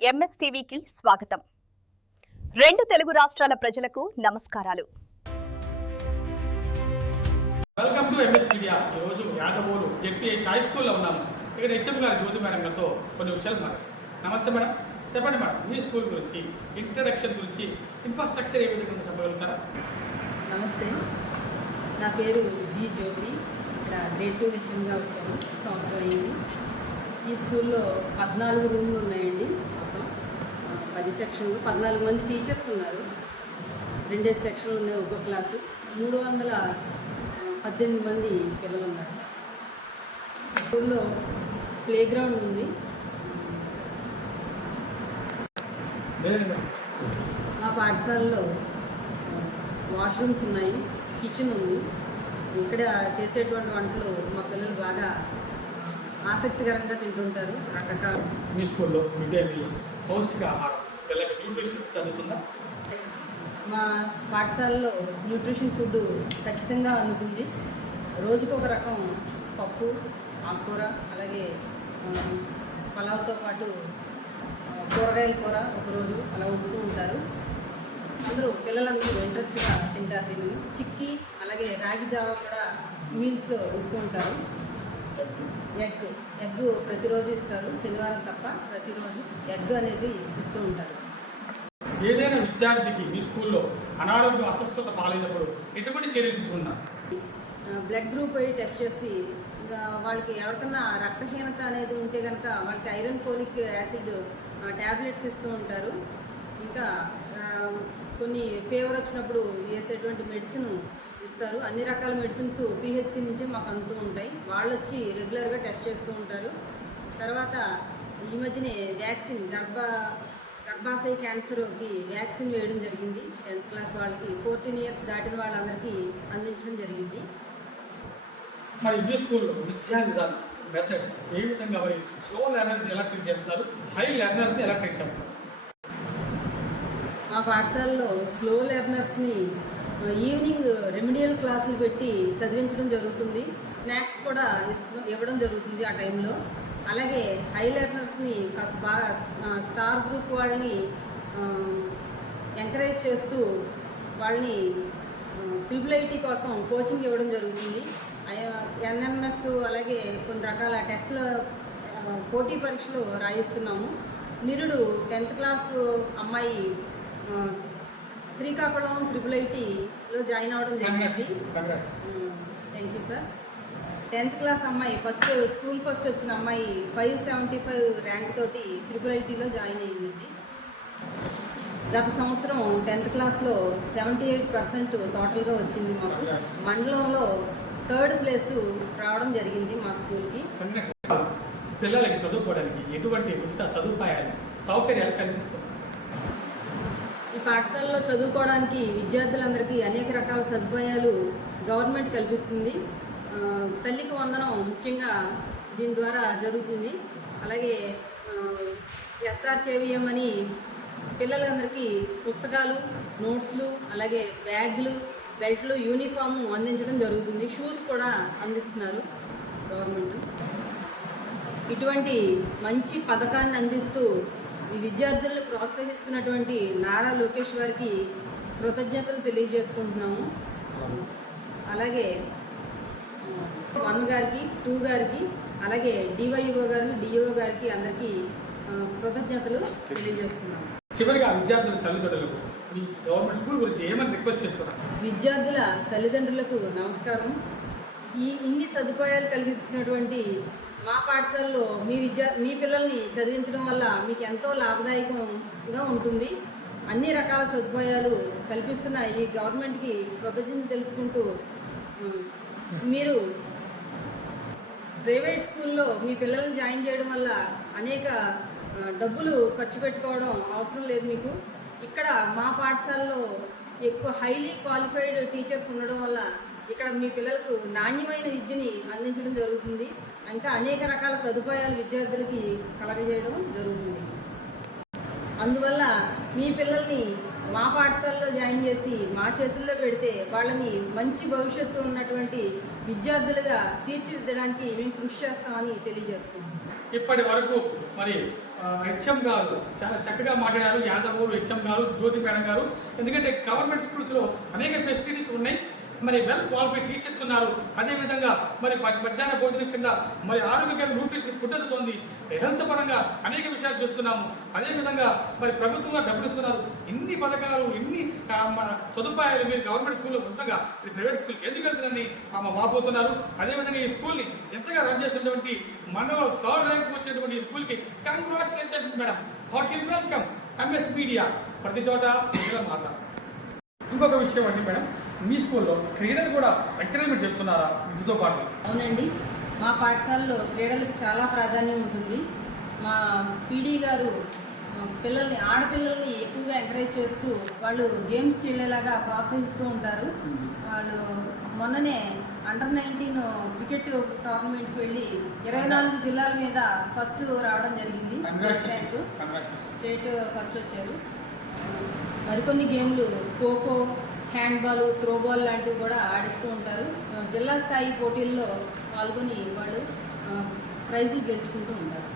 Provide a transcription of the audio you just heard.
ఎంఎస్టీవీకి స్వాగతం. రెండు తెలుగు రాష్ట్రాల ప్రజలకు నమస్కారాలు. Welcome to MSTV. ఈ రోజు యాదవోలు జెడ్పీహెచ్ హై స్కూల్లో ఉన్నాము. ఇక్కడ హెచ్ఎం గారు జ్యోతి మేడం గారితో కొన్ని విషయాలు మాట. నమస్తే మేడం, చెప్పండి మేడం, ఈ స్కూల్ గురించి, ఇంట్రడక్షన్ గురించి, ఇన్ఫ్రాస్ట్రక్చర్ ఏ విధంగా చెప్పగలుగుతారా? నమస్తే, నా పేరు జి జ్యోతి. ఇక్కడ గ్రేడ్ 2 హెచ్ఎంగా వచ్చాను, సంవత్సరం అయింది. ఈ స్కూల్లో 14 రూమ్లు ఉన్నాయండి. మొత్తం 10 సెక్షన్లు, 14 మంది టీచర్స్ ఉన్నారు. 2 సెక్షన్లు ఉన్నాయి, ఒక్కో క్లాసు. 318 మంది పిల్లలు ఉన్నారు. స్కూల్లో ప్లే గ్రౌండ్ ఉంది. మా పాఠశాలలో వాష్రూమ్స్ ఉన్నాయి, కిచెన్ ఉంది. ఇక్కడ చేసేటువంటి వంటలు మా పిల్లలు బాగా ఆసక్తికరంగా తింటుంటారు. రకరకాల మీ స్కూల్లో మిడ్ డే మీల్స్, పౌష్టికాహారం, పిల్లలకి న్యూట్రిషన్ అందుతుందా? మా పాఠశాలలో న్యూట్రిషన్ ఫుడ్ ఖచ్చితంగా అందుతుంది. రోజుకొక రకం పప్పు, ఆకుకూర, అలాగే పలావ్తో పాటు కూరగాయల కూర ఒకరోజు అలా వండుతూ ఉంటారు. పిల్లలందరూ ఇంట్రెస్ట్గా తింటారు. దీన్ని చిక్కీ, అలాగే రాగి జావా కూడా మీల్స్లో ఇస్తూ ఉంటారు. ఎగ్ ప్రతిరోజు ఇస్తారు, శనివారం తప్ప ప్రతిరోజు ఎగ్ అనేది ఇస్తూ ఉంటారు. ఏదైనా విద్యార్థికి మీ స్కూల్లో అనారోగ్యం, అస్వస్థత పాలైనప్పుడు ఎటువంటి చర్యలు తీసుకున్నారు? బ్లడ్ గ్రూప్ అయి టెస్ట్ చేసి వాళ్ళకి ఎవరికన్నా రక్తహీనత అనేది ఉంటే కనుక వాళ్ళకి ఐరన్ ఫోలిక్ యాసిడ్ ట్యాబ్లెట్స్ ఇస్తూ ఉంటారు. ఇంకా కొన్ని ఫీవర్ వచ్చినప్పుడు వేసేటువంటి మెడిసిన్ ఇస్తారు. అన్ని రకాల మెడిసిన్స్ పిహెచ్సి నుంచి మాకు అందుతూ ఉంటాయి. వాళ్ళు వచ్చి రెగ్యులర్గా టెస్ట్ చేస్తూ ఉంటారు. తర్వాత ఈ మధ్యనే వ్యాక్సిన్, గర్భాశయ క్యాన్సర్కి వ్యాక్సిన్ వేయడం జరిగింది. 10th క్లాస్ వాళ్ళకి, 14 years దాటిన వాళ్ళందరికీ అందించడం జరిగింది. మరి ఈ స్కూల్లో విద్యా విధానం, మెథడ్స్ ఏ విధంగా, మరి స్లో లెర్నర్స్ ఎలా ట్రీట్ చేస్తారు, హై లెర్నర్స్ ఎలా ట్రీట్ చేస్తారు? మా పాఠశాలలో స్లో లెర్నర్స్ని ఈవినింగ్ రెమిడియల్ క్లాసులు పెట్టి చదివించడం జరుగుతుంది. స్నాక్స్ కూడా ఇవ్వడం జరుగుతుంది ఆ టైంలో. అలాగే హై లెర్నర్స్ని కాస్త బాగా స్టార్ గ్రూప్ వాళ్ళని ఎంకరేజ్ చేస్తూ వాళ్ళని IIIT కోసం కోచింగ్ ఇవ్వడం జరుగుతుంది. NMS, అలాగే కొన్ని రకాల టెస్టుల పోటీ పరీక్షలు రాయిస్తున్నాము. నిరుడు 10th క్లాస్ అమ్మాయి శ్రీకాకుళం IIITలో జాయిన్ అవ్వడం జరిగింది. Thank you sir. 10th class అమ్మాయి స్కూల్ ఫస్ట్ వచ్చిన అమ్మాయి 575 ర్యాంక్ తోటి IIITలో జాయిన్ అయ్యింది. గత సంవత్సరం 10th క్లాస్లో 78% టోటల్గా వచ్చింది. మాకు మండలంలో 3rd ప్లేస్ రావడం జరిగింది మా స్కూల్కి. పిల్లలకి చదువుకోవడానికి ఎటువంటి ఉచిత సదుపాయాలు, సౌకర్యాలు కల్పిస్తుంది? ఈ పాఠశాలలో చదువుకోవడానికి విద్యార్థులందరికీ అనేక రకాల సదుపాయాలు గవర్నమెంట్ కల్పిస్తుంది. తల్లికి వందనం ముఖ్యంగా దీని ద్వారా జరుగుతుంది. అలాగే SRKVM అని పిల్లలందరికీ పుస్తకాలు, నోట్స్లు, అలాగే బ్యాగులు, బెల్ట్లు, యూనిఫాము అందించడం జరుగుతుంది. షూస్ కూడా అందిస్తున్నారు గవర్నమెంట్. ఇటువంటి మంచి పథకాన్ని అందిస్తూ ఈ విద్యార్థులను ప్రోత్సహిస్తున్నటువంటి నారా లోకేష్ గారికి కృతజ్ఞతలు తెలియజేసుకుంటున్నాము. అలాగే 1 గారికి, 2 గారికి, అలాగే DYO గారికి, DO గారికి అందరికీ కృతజ్ఞతలు తెలియజేస్తున్నాము. చివరిగా విద్యార్థుల తల్లిదండ్రులకు ఈ గవర్నమెంట్ స్కూల్ గురించి ఏమని రిక్వెస్ట్ చేస్తున్నారు? విద్యార్థుల తల్లిదండ్రులకు నమస్కారం. ఇన్ని సదుపాయాలు కల్పించినటువంటి మా పాఠశాలలో మీ పిల్లల్ని చదివించడం వల్ల మీకు ఎంతో లాభదాయకంగా ఉంటుంది. అన్ని రకాల సదుపాయాలు కల్పిస్తున్న ఈ గవర్నమెంట్కి కృతజ్ఞతలు తెలుపుకుంటూ, మీరు ప్రైవేట్ స్కూల్లో మీ పిల్లల్ని జాయిన్ చేయడం వల్ల అనేక డబ్బులు ఖర్చు పెట్టుకోవడం అవసరం లేదు మీకు. ఇక్కడ మా పాఠశాలలో ఎక్కువ హైలీ క్వాలిఫైడ్ టీచర్స్ ఉండడం వల్ల ఇక్కడ మీ పిల్లలకు నాణ్యమైన విద్యని అందించడం జరుగుతుంది. ఇంకా అనేక రకాల సదుపాయాలు విద్యార్థులకి కలగజేయడం జరుగుతుంది. అందువల్ల మీ పిల్లల్ని మా పాఠశాలలో జాయిన్ చేసి మా చేతుల్లో పెడితే వాళ్ళని మంచి భవిష్యత్తు ఉన్నటువంటి విద్యార్థులుగా తీర్చిదిద్దడానికి మేము కృషి చేస్తామని తెలియజేస్తున్నాం. ఇప్పటి వరకు మరి హెచ్ఎం గారు చాలా చక్కగా మాట్లాడారు. యాదవ్ గారు, హెచ్ఎం గారు, జ్యోతి మేడం గారు. ఎందుకంటే గవర్నమెంట్ స్కూల్స్లో అనేక ఫెసిలిటీస్ ఉన్నాయి, మరి వెల్ క్వాలిఫైడ్ టీచర్స్ ఉన్నారు. అదేవిధంగా మరి మధ్యాహ్న భోజనం కింద మరి ఆరోగ్యకర న్యూట్రిషన్ ఫుడ్ అందుతుంది. హెల్త్ పరంగా అనేక విషయాలు చూస్తున్నాము. అదేవిధంగా మరి ప్రభుత్వంగా డబ్బులు ఇస్తున్నారు. ఇన్ని పథకాలు, ఇన్ని సదుపాయాలు మీరు గవర్నమెంట్ స్కూల్లో ఉండగా మీరు ప్రైవేట్ స్కూల్కి ఎందుకు వెళ్తున్నారని ఆమె వాపోతున్నారు. అదేవిధంగా ఈ స్కూల్ని ఎంతగా రన్ చేసినటువంటి మనలో థర్డ్ ర్యాంక్ వచ్చినటువంటి ఈ స్కూల్కి congratulations madam. Hearty welcome MS media. ప్రతి చోట మాట. ఇంకొక విషయం అండి మేడం, మీ స్కూల్లో క్రీడలు కూడా ఎంకరేజ్మెంట్ చేస్తున్నారా విద్యతో పాటు? అవునండి, మా పాఠశాలలో క్రీడలకు చాలా ప్రాధాన్యం ఉంటుంది. మా పీడీ గారు ఆడపిల్లల్ని ఎక్కువగా ఎంకరేజ్ చేస్తూ వాళ్ళు గేమ్స్కి వెళ్ళేలాగా ప్రోత్సహిస్తూ ఉంటారు. వాళ్ళు మొన్ననే అండర్-19 క్రికెట్ టోర్నమెంట్కి వెళ్ళి 24 జిల్లాల మీద ఫస్ట్ రావడం జరిగింది. స్టేట్ ఫస్ట్ వచ్చారు. మరికొన్ని గేమ్లు ఖోఖో, హ్యాండ్బాల్, త్రోబాల్ లాంటివి కూడా ఆడిస్తూ ఉంటారు. జిల్లా స్థాయి పోటీల్లో పాల్గొని వాళ్ళు ప్రైజులు గెలుచుకుంటూ ఉంటారు.